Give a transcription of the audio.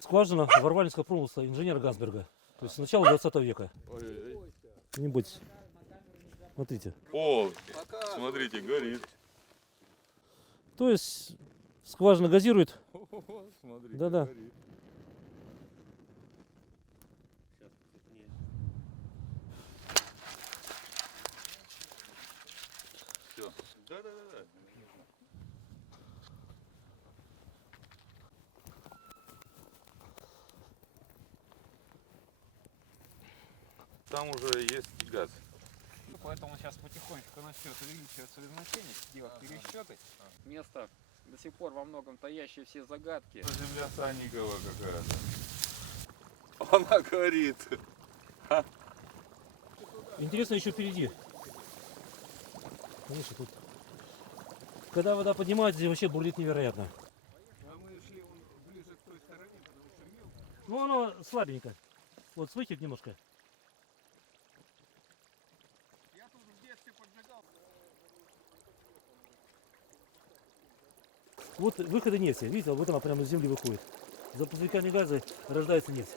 Скважина Варваринского промысла инженера Гасберга. То есть с начала 20 века. Не бойтесь. Смотрите. О, смотрите, горит. То есть скважина газирует. Смотрите, Да-да. горит. Все. Да-да-да. Там уже есть газ. Поэтому сейчас потихонечку начнет увеличивать свои значения, делать пересчеты. Место до сих пор во многом таящее все загадки. Земля Санникова какая-то. Она горит. Интересно еще впереди. Видишь, тут. Когда вода поднимается, здесь вообще бурлит невероятно. А мы шли ближе к той стороне, потому что мелко. Ну оно слабенько. Вот слышит немножко. Я тут в детстве поджигал. Вот выхода нефти. Видите, вот она прямо из земли выходит. За пузырьками газа рождается нефть.